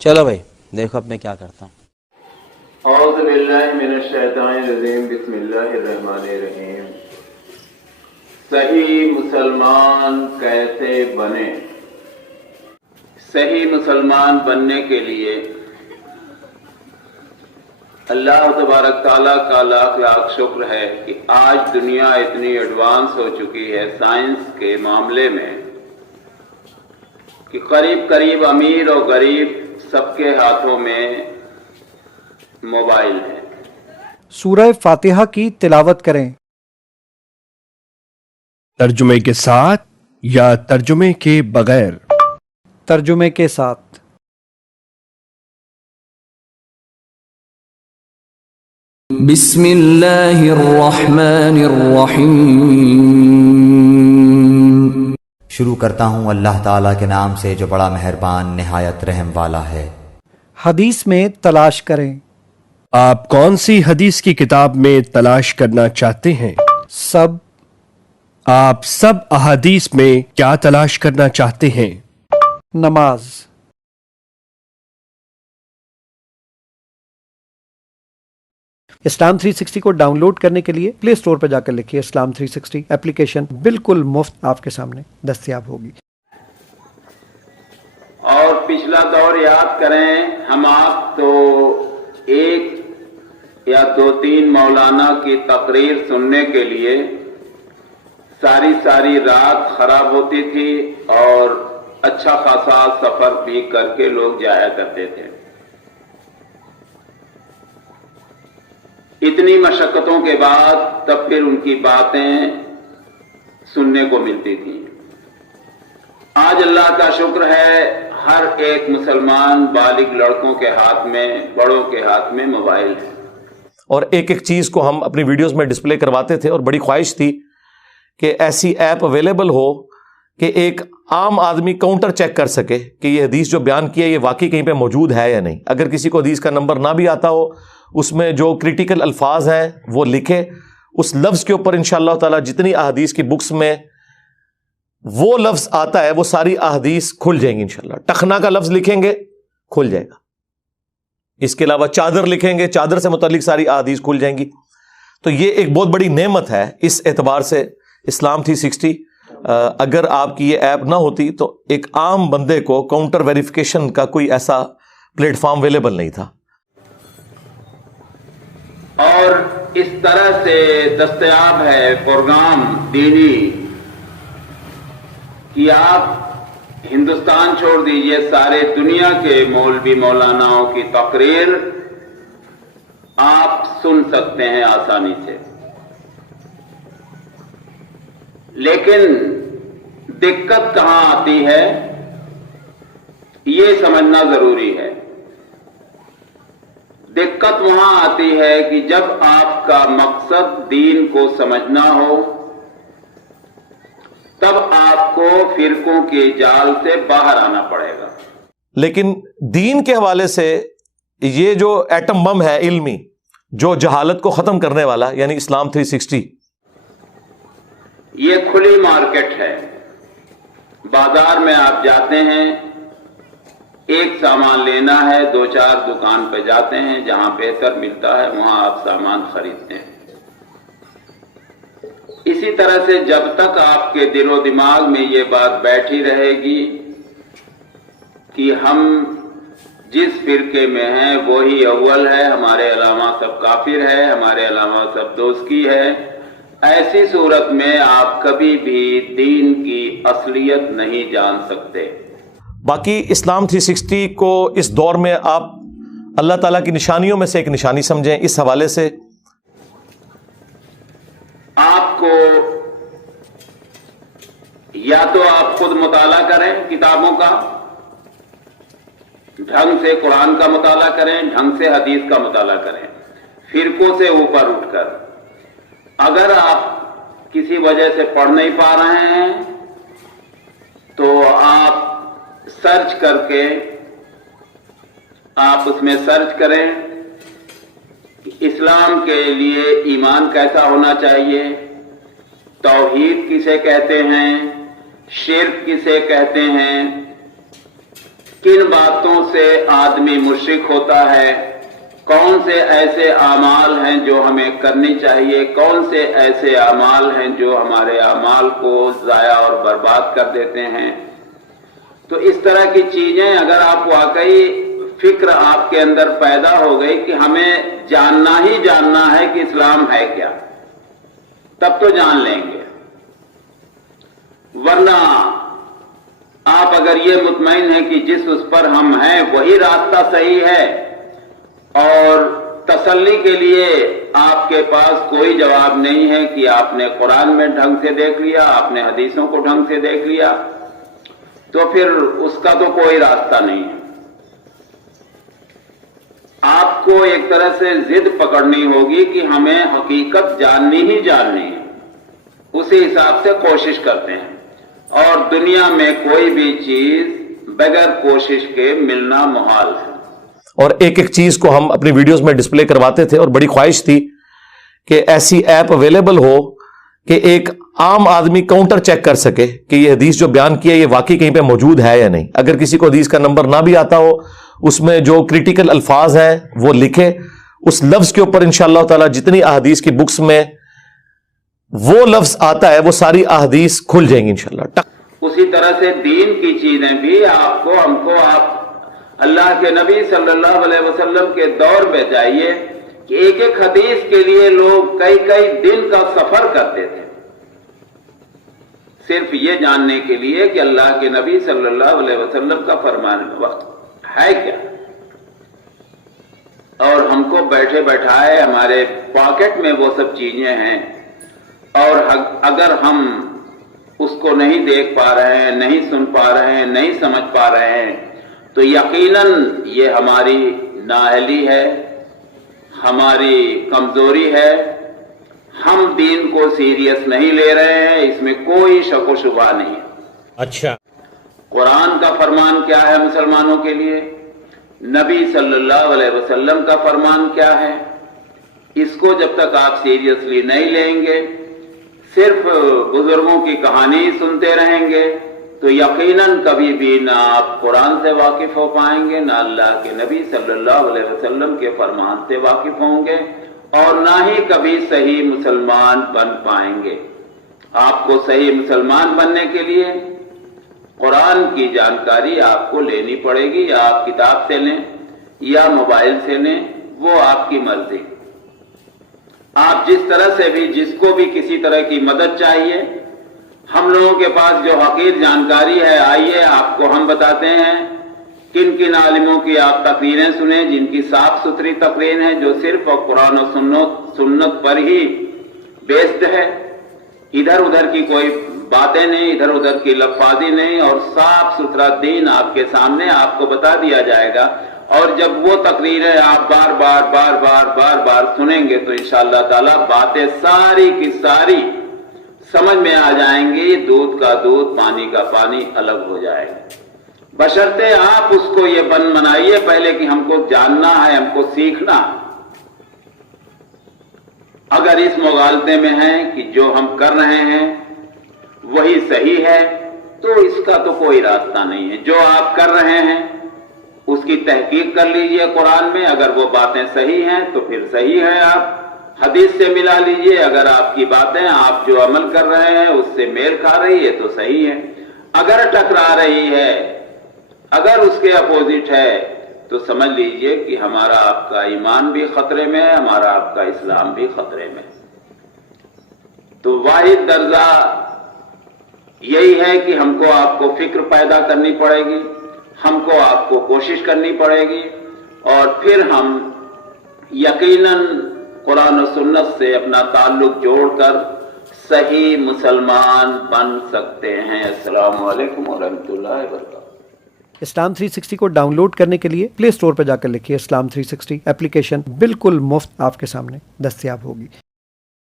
چلو بھائی دیکھو اب میں کیا کرتا ہوں. اعوذ باللہ من الشیطان الرجیم بسم اللہ الرحمن الرحیم. صحیح مسلمان کیسے بنے؟ صحیح مسلمان بننے کے لیے اللہ تبارک تعالیٰ کا لاکھ لاکھ شکر ہے کہ آج دنیا اتنی ایڈوانس ہو چکی ہے سائنس کے معاملے میں کہ قریب قریب امیر اور غریب سب کے ہاتھوں میں موبائل ہے. سورہ فاتحہ کی تلاوت کریں. ترجمے کے ساتھ یا ترجمے کے بغیر؟ ترجمے کے ساتھ. بسم اللہ الرحمن الرحیم. شروع کرتا ہوں اللہ تعالیٰ کے نام سے جو بڑا مہربان نہایت رحم والا ہے. حدیث میں تلاش کریں. آپ کون سی حدیث کی کتاب میں تلاش کرنا چاہتے ہیں؟ سب. آپ سب احادیث میں کیا تلاش کرنا چاہتے ہیں؟ نماز. اسلام 360 کو ڈاؤن لوڈ کرنے کے لیے پلے اسٹور پر جا کر لکھیے اسلام 360 ایپلیکیشن بالکل مفت آپ کے سامنے دستیاب ہوگی. اور پچھلا دور یاد کریں. ہم آپ تو ایک یا دو تین مولانا کی تقریر سننے کے لیے ساری رات خراب ہوتی تھی اور اچھا خاصا سفر بھی کر کے لوگ جایا کرتے تھے. اتنی مشقتوں کے بعد تب پھر ان کی باتیں سننے کو ملتی تھیں. آج اللہ کا شکر ہے ہر ایک مسلمان بالغ لڑکوں کے ہاتھ میں بڑوں کے ہاتھ میں موبائل ہے. اور ایک ایک چیز کو ہم اپنی ویڈیوز میں ڈسپلے کرواتے تھے اور بڑی خواہش تھی کہ ایسی ایپ اویلیبل ہو کہ ایک عام آدمی کاؤنٹر چیک کر سکے کہ یہ حدیث جو بیان کی ہے یہ واقعی کہیں پہ موجود ہے یا نہیں. اگر کسی کو حدیث کا نمبر نہ بھی آتا ہو اس میں جو کرٹیکل الفاظ ہیں وہ لکھے, اس لفظ کے اوپر انشاءاللہ تعالی جتنی احادیث کی بکس میں وہ لفظ آتا ہے وہ ساری احادیث کھل جائیں گی انشاءاللہ. ٹخنا کا لفظ لکھیں گے کھل جائے گا. اس کے علاوہ چادر لکھیں گے, چادر سے متعلق ساری احادیث کھل جائیں گی. تو یہ ایک بہت بڑی نعمت ہے. اس اعتبار سے اسلام 360 اگر آپ کی یہ ایپ نہ ہوتی تو ایک عام بندے کو کاؤنٹر ویریفیکیشن کا کوئی ایسا پلیٹ فارم اویلیبل نہیں تھا. اور اس طرح سے دستیاب ہے پروگرام دینی کہ آپ ہندوستان چھوڑ دیجئے سارے دنیا کے مولوی مولاناؤں کی تقریر آپ سن سکتے ہیں آسانی سے. لیکن دقت کہاں آتی ہے یہ سمجھنا ضروری ہے. دقت وہاں آتی ہے کہ جب آپ کا مقصد دین کو سمجھنا ہو تب آپ کو فرقوں کے جال سے باہر آنا پڑے گا. لیکن دین کے حوالے سے یہ جو ایٹم بم ہے علمی جو جہالت کو ختم کرنے والا یعنی اسلام 360 یہ کھلی مارکیٹ ہے. بازار میں آپ جاتے ہیں ایک سامان لینا ہے دو چار دکان پہ جاتے ہیں جہاں بہتر ملتا ہے وہاں آپ سامان خریدتے ہیں. اسی طرح سے جب تک آپ کے دل و دماغ میں یہ بات بیٹھی رہے گی کہ ہم جس فرقے میں ہیں وہی اول ہے, ہمارے علاوہ سب کافر ہے, ہمارے علاوہ سب دوزکی ہے, ایسی صورت میں آپ کبھی بھی دین کی اصلیت نہیں جان سکتے. باقی اسلام 360 کو اس دور میں آپ اللہ تعالیٰ کی نشانیوں میں سے ایک نشانی سمجھیں. اس حوالے سے آپ کو یا تو آپ خود مطالعہ کریں کتابوں کا, ڈھنگ سے قرآن کا مطالعہ کریں, ڈھنگ سے حدیث کا مطالعہ کریں, فرقوں سے اوپر اٹھ کر. اگر آپ کسی وجہ سے پڑھ نہیں پا رہے ہیں تو آپ سرچ کر کے آپ اس میں سرچ کریں کہ اسلام کے لیے ایمان کیسا ہونا چاہیے, توحید کسے کہتے ہیں, شرک کسے کہتے ہیں, किन बातों से आदमी मुशरिक होता है, कौन से ऐसे आमाल हैं जो हमें करनी चाहिए, कौन से ऐसे आमाल हैं जो हमारे आमाल को ज़ाया और बर्बाद कर देते हैं। तो इस तरह की चीजें अगर आप वाकई फिक्र आपके अंदर पैदा हो गई कि हमें जानना ही जानना है कि इस्लाम है क्या, तब तो जान लेंगे। वरना आप अगर ये मुतमईन हैं कि जिस उस पर हम हैं वही रास्ता सही है और तसल्ली के लिए आपके पास कोई जवाब नहीं है कि आपने कुरान में ढंग से देख लिया, आपने हदीसों को ढंग से देख लिया, तो फिर उसका तो कोई रास्ता नहीं है। आपको एक तरह से जिद पकड़नी होगी कि हमें हकीकत जाननी ही जाननी है, उसी हिसाब से कोशिश करते हैं। और दुनिया में कोई भी चीज बगैर कोशिश के मिलना मुहाल है। और एक एक चीज को हम अपनी वीडियोस में डिस्प्ले करवाते थे और बड़ी ख्वाहिश थी कि ऐसी ऐप अवेलेबल हो कि एक आम आदमी काउंटर चेक कर सके कि ये हदीस जो बयान किया ये वाकई कहीं पे मौजूद है या नहीं। अगर किसी को हदीस का नंबर ना भी आता हो, उसमें जो क्रिटिकल अल्फाज हैं वो लिखे, उस लफ्ज के ऊपर इंशाअल्लाह ताला जितनी अहदीस की बुक्स में वो लफ्ज आता है वो सारी अहदीस खुल जाएंगी इंशाअल्लाह। उसी तरह से दीन की चीजें भी आपको हमको आप अल्लाह के नबी सल्लल्लाहु अलैहि वसल्लम के दौर में जाइए कि एक एक हदीस के लिए लोग कई कई दिन का सफर करते थे, सिर्फ ये जानने के लिए कि अल्लाह के नबी सल्लल्लाहु अलैहि वसल्लम का फरमान वक्त है क्या। और हमको बैठे बैठाए हमारे पॉकेट में वो सब चीजें हैं, और अगर हम उसको नहीं देख पा रहे हैं, नहीं सुन पा रहे हैं, नहीं समझ पा रहे हैं, तो यकीनन ये हमारी नाअहली है, हमारी कमजोरी है। हम दीन को सीरियस नहीं ले रहे हैं, इसमें कोई शक व शुबा नहीं है। अच्छा, कुरान का फरमान क्या है मुसलमानों के लिए, नबी सल्लल्लाहु अलैहि वसल्लम का फरमान क्या है, इसको जब तक आप सीरियसली नहीं लेंगे, सिर्फ बुजुर्गों की कहानी सुनते रहेंगे, तो यकीनन कभी भी ना आप कुरान से वाकिफ हो पाएंगे, ना अल्लाह के नबी सल्लल्लाहु अलैहि वसल्लम के फरमान से वाकिफ होंगे, और ना ही कभी सही मुसलमान बन पाएंगे। आपको सही मुसलमान बनने के लिए कुरान की जानकारी आपको लेनी पड़ेगी, या आप किताब से लें या मोबाइल से लें, वो आपकी मर्जी। आप जिस तरह से भी, जिसको भी किसी तरह की मदद चाहिए, हम लोगों के पास जो हकीर जानकारी है, आइए आपको हम बताते हैं किन किन आलिमों की आप तकरीरें सुने, जिनकी साफ सुथरी तकरीर है, जो सिर्फ कुरान और सुन्नत पर ही बेस्ड है, इधर उधर की कोई बातें नहीं, इधर उधर की लफाजी नहीं, और साफ सुथरा दीन आपके सामने आपको बता दिया जाएगा। और जब वो तकरीरें आप बार बार सुनेंगे तो इंशाअल्लाह ताला बातें सारी की सारी समझ में आ जाएंगी, दूध का दूध, पानी का पानी अलग हो जाएगा। बशर्ते आप उसको ये बन बनाइए पहले कि हमको जानना है, हमको सीखना। अगर इस मुगालते में है कि जो हम कर रहे हैं वही सही है, तो इसका तो कोई रास्ता नहीं है। जो आप कर रहे हैं उसकी तहकीक कर लीजिए कुरान में, अगर वो बातें सही हैं तो फिर सही है। आप हदीस से मिला लीजिए, अगर आपकी बातें, आप जो अमल कर रहे हैं उससे मेल खा रही है तो सही है। अगर टकरा रही है, अगर उसके अपोजिट है, तो समझ लीजिए कि हमारा आपका ईमान भी खतरे में है, हमारा आपका इस्लाम भी खतरे में। तो वाहिद दर्जा यही है कि हमको आपको फिक्र पैदा करनी पड़ेगी, हमको आपको कोशिश करनी पड़ेगी, और फिर हम यकीनन कुरान और सुन्नत से अपना ताल्लुक जोड़कर सही मुसलमान बन सकते हैं। अस्सलामु अलैकुम व रहमतुल्लाहि व बरकातहू। इस्लाम 360 को डाउनलोड करने के लिए प्ले स्टोर पर जाकर लिखिए इस्लाम 360 एप्लीकेशन बिल्कुल मुफ्त आपके सामने दस्तयाब होगी।